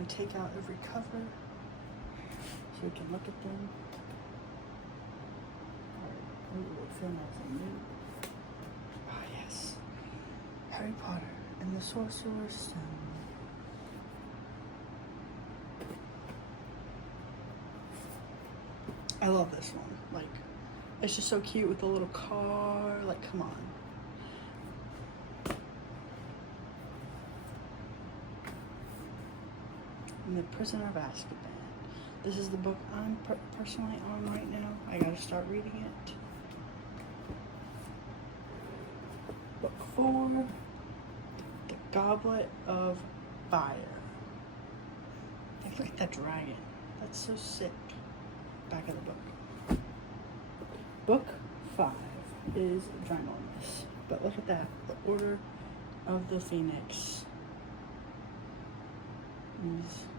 going to take out every cover so we can look at them. Alright, ooh, it feels nice. Ah, yes. Harry Potter and the Sorcerer's Stone. I love this one. Like, it's just so cute with the little car. Like, come on. And the Prisoner of Azkaban. This is the book I'm personally on right now. I gotta start reading it. Book 4, The Goblet of Fire. Like, look at that dragon. That's so sick. Back of the book. Book 5 is ginormous. But look at that. The Order of the Phoenix.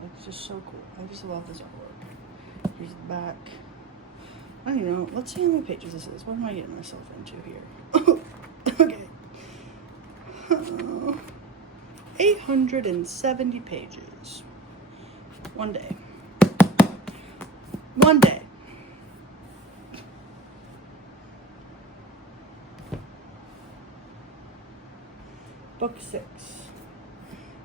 It's just so cool. I just love this artwork. Here's the back. I don't even know. Let's see how many pages this is. What am I getting myself into here? Okay. 870 pages. One day. One day. Book 6.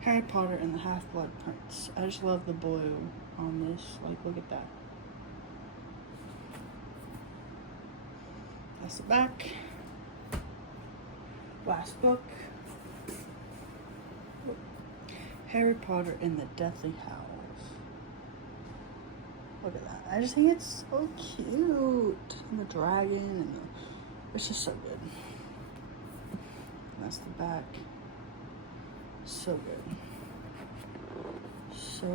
Harry Potter and the Half-Blood Prince. I just love the blue on this. Like, look at that. That's the back. Last book. Harry Potter and the Deathly Hallows. Look at that. I just think it's so cute. And the dragon and it's just so good. That's the back. So good. So